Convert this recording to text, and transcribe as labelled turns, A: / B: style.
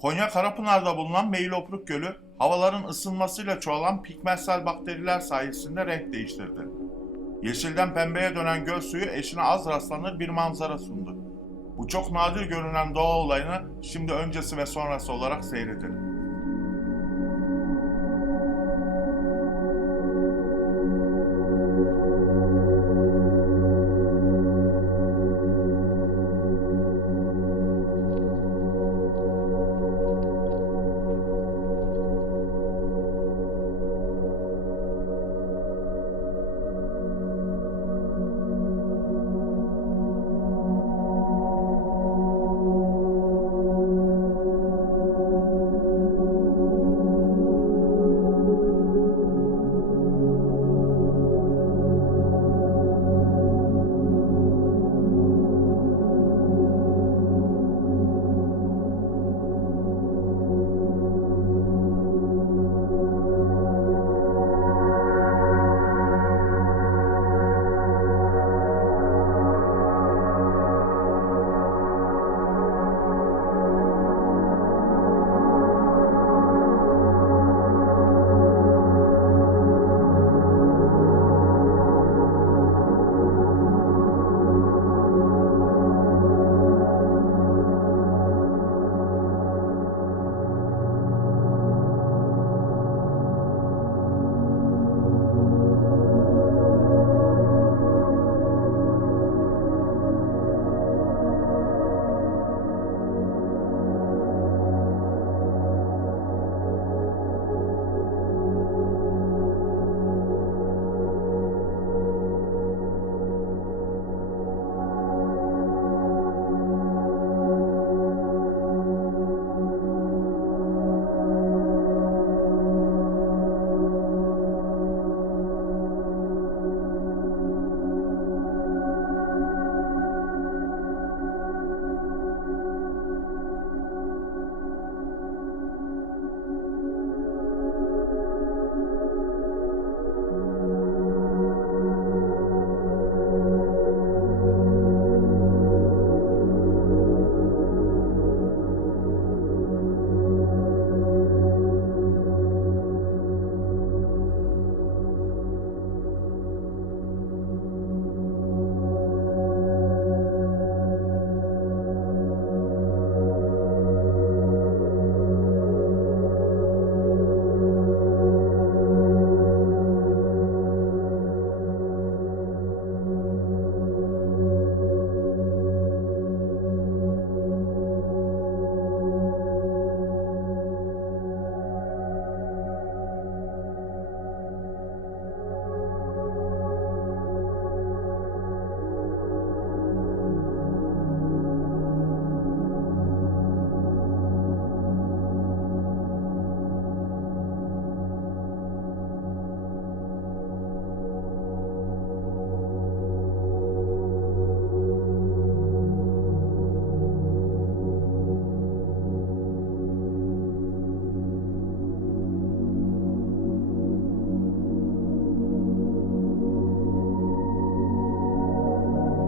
A: Konya Karapınar'da bulunan Meylopruk Gölü, havaların ısınmasıyla çoğalan pigmentsel bakteriler sayesinde renk değiştirdi. Yeşilden pembeye dönen göl suyu eşine az rastlanır bir manzara sundu. Bu çok nadir görünen doğa olayını şimdi öncesi ve sonrası olarak seyredin.